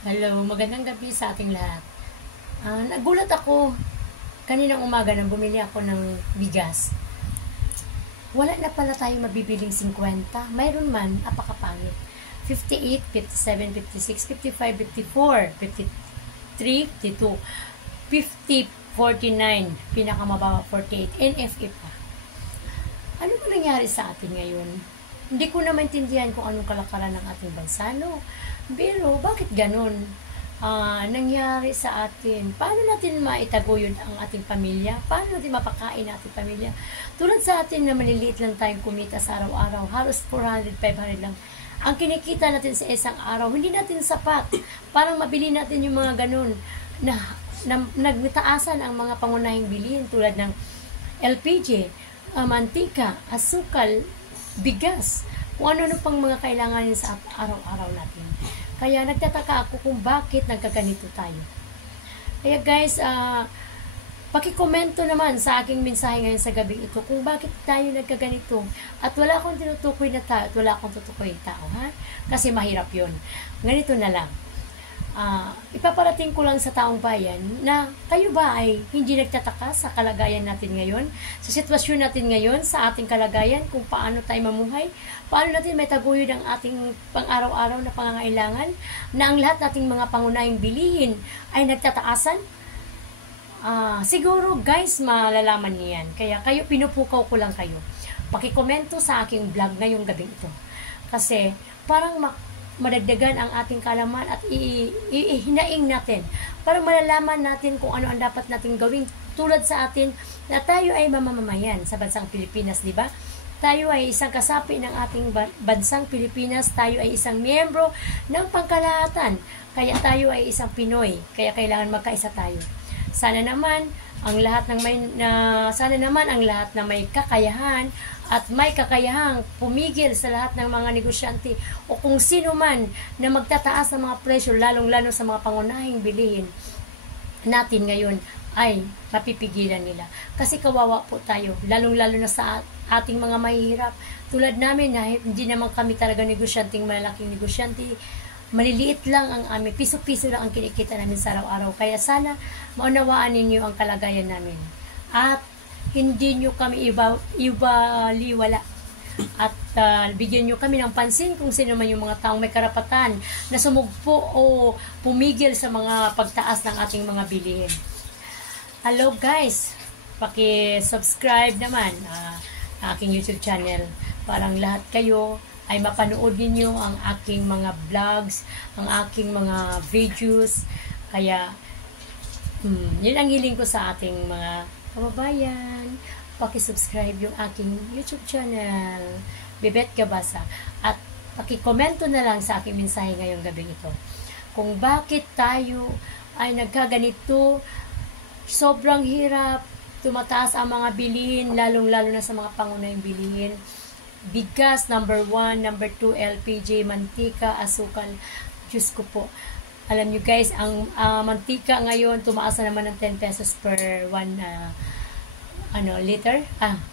Hello, magandang gabi sa ating lahat. Nagulat ako kaninang umaga nang bumili ako ng bigas. Wala na pala tayong mabibiling 50. Mayroon man, apakapangit. 58, 57, 56, 55, 54, 53, 52, 50, 49, pinakamababa 48, NFA pa. Ano ba nangyari sa atin ngayon? Hindi ko na maintindihan kung anong kalakaran ng ating bansa, no? Pero, bakit ganun? Nangyari sa atin. Paano natin maitaguyod ang ating pamilya? Paano natin mapakain ang ating pamilya? Tulad sa atin na maliliit lang tayong kumita sa araw-araw, halos 400, 500 lang. Ang kinikita natin sa isang araw, hindi natin sapat. Parang mabili natin yung mga ganun na nagtaasan ang mga pangunahing bilihin tulad ng LPG, mantika, asukal, bigas, kung ano-ano pang mga kailanganin sa araw-araw natin. Kaya nagtataka ako kung bakit nagkaganito tayo. Kaya guys, pakikomento naman sa aking mensahe ngayon sa gabi ito kung bakit tayo nagkaganito. At wala akong tinutukoy na tao at wala akong tutukoy na tao, ha? Kasi mahirap yun. Ganito na lang. Ipaparating ko lang sa taong bayan na kayo ba ay hindi nagtataka sa kalagayan natin ngayon, sa sitwasyon natin ngayon, sa ating kalagayan, kung paano tayo mamuhay, paano natin may taguyod ang ating pang-araw-araw na pangangailangan, na ang lahat nating mga pangunahing bilihin ay nagtataasan. Siguro guys, malalaman niyan. Kaya kayo, pinupukaw ko lang kayo. Pakikomento sa aking vlog ngayong gabi ito. Kasi parang madagdagan ang ating kalaman at ihinaing natin para malalaman natin kung ano ang dapat nating gawin, tulad sa atin na tayo ay mamamayan sa bansang Pilipinas, di ba? Tayo ay isang kasapi ng ating bansang Pilipinas, tayo ay isang miyembro ng pangkalahatan, kaya tayo ay isang Pinoy, kaya kailangan magkaisa tayo. Sana naman ang lahat ng may kakayahan at may kakayahang pumigil sa lahat ng mga negosyante o kung sino man na magtataas ng mga presyo, lalong-lalo sa mga pangunahing bilihin natin ngayon, ay mapipigilan nila. Kasi kawawa po tayo, lalong-lalo na sa ating mga mahihirap. Tulad namin na hindi naman kami talaga negosyanteng malalaking negosyante, maliliit lang ang amin, piso-piso lang ang kinikita namin sa araw-araw. Kaya sana maunawaan ninyo ang kalagayan namin. At hindi nyo kami ibaliwala. At bigyan nyo kami ng pansin kung sino man yung mga taong may karapatan na sumugpo o pumigil sa mga pagtaas ng ating mga bilihin. Hello guys, paki-subscribe naman aking YouTube channel. Parang lahat kayo ay mapanood ninyo ang aking mga vlogs, ang aking mga videos. Kaya, yun ang hiling ko sa ating mga kababayan. Paki-subscribe yung aking YouTube channel, Bebet Gabasa. At paki-komento na lang sa aking mensahe ngayong gabi ito. Kung bakit tayo ay nagkaganito, sobrang hirap, tumataas ang mga bilihin, lalong-lalo na sa mga pangunahing bilihin. Bigas, number 1, number 2, LPG, mantika, asukal. Diyos ko po. Alam nyo guys, ang mantika ngayon, tumaas na naman ng 10 pesos per 1 liter.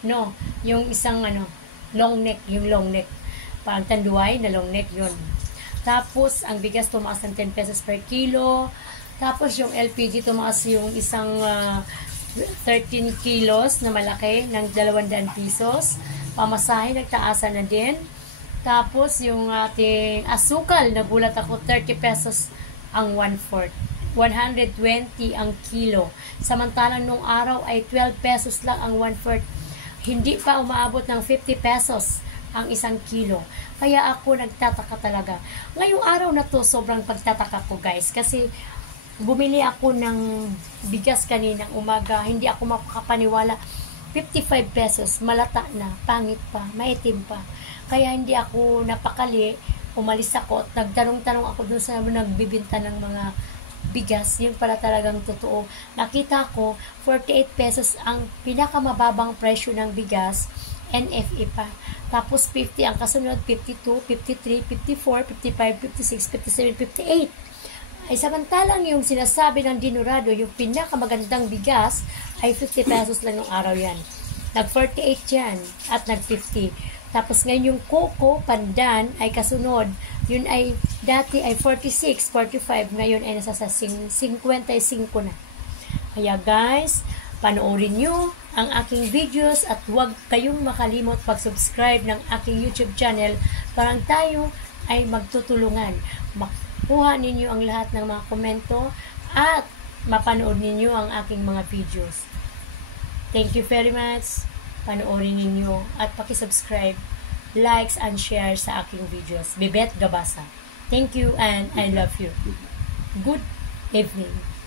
No. Yung isang long neck, yung long neck. Parang tanduay na long neck yun. Tapos, ang bigas tumaas ng 10 pesos per kilo. Tapos, yung LPG tumaas yung isang 13 kilos na malaki ng 200 pesos. Pamasahe, nagtaasan na din. Tapos, yung ating asukal, nagulat ako, 30 pesos ang 1/4. 120 ang kilo. Samantalang nung araw ay 12 pesos lang ang 1/4. Hindi pa umaabot ng 50 pesos ang isang kilo. Kaya ako nagtataka talaga. Ngayong araw na to, sobrang pagtataka ko guys. Kasi bumili ako ng bigas kaninang umaga. Hindi ako makapaniwala. 55 pesos, malata na, pangit pa, maitim pa. Kaya hindi ako napakali, umalis ako at nagtanong-tanong ako dun sa nagbibinta ng mga bigas. Yung pala talagang totoo. Nakita ko, 48 pesos ang pinakamababang presyo ng bigas, NFA pa. Tapos 50 ang kasunod, 52, 53, 54, 55, 56, 57, 58. Ay samantalang yung sinasabi ng Dinurado, yung pinakamagandang bigas, ay 50 pesos lang ng araw yan. Nag 48 yan at nag 50. Tapos ngayon yung Coco Pandan ay kasunod. Yun ay dati ay 46, 45. Ngayon ay nasa sa 55 na. Kaya guys, panoorin nyo ang aking videos at huwag kayong makalimot pag-subscribe ng aking YouTube channel para tayo ay magtutulungan. Makuha ninyo ang lahat ng mga komento at mapanood ninyo ang aking mga videos. Thank you very much. Panoorin ninyo at paki-subscribe, likes and share sa aking videos. Bebet Gabasa. Thank you and I love you. Good evening.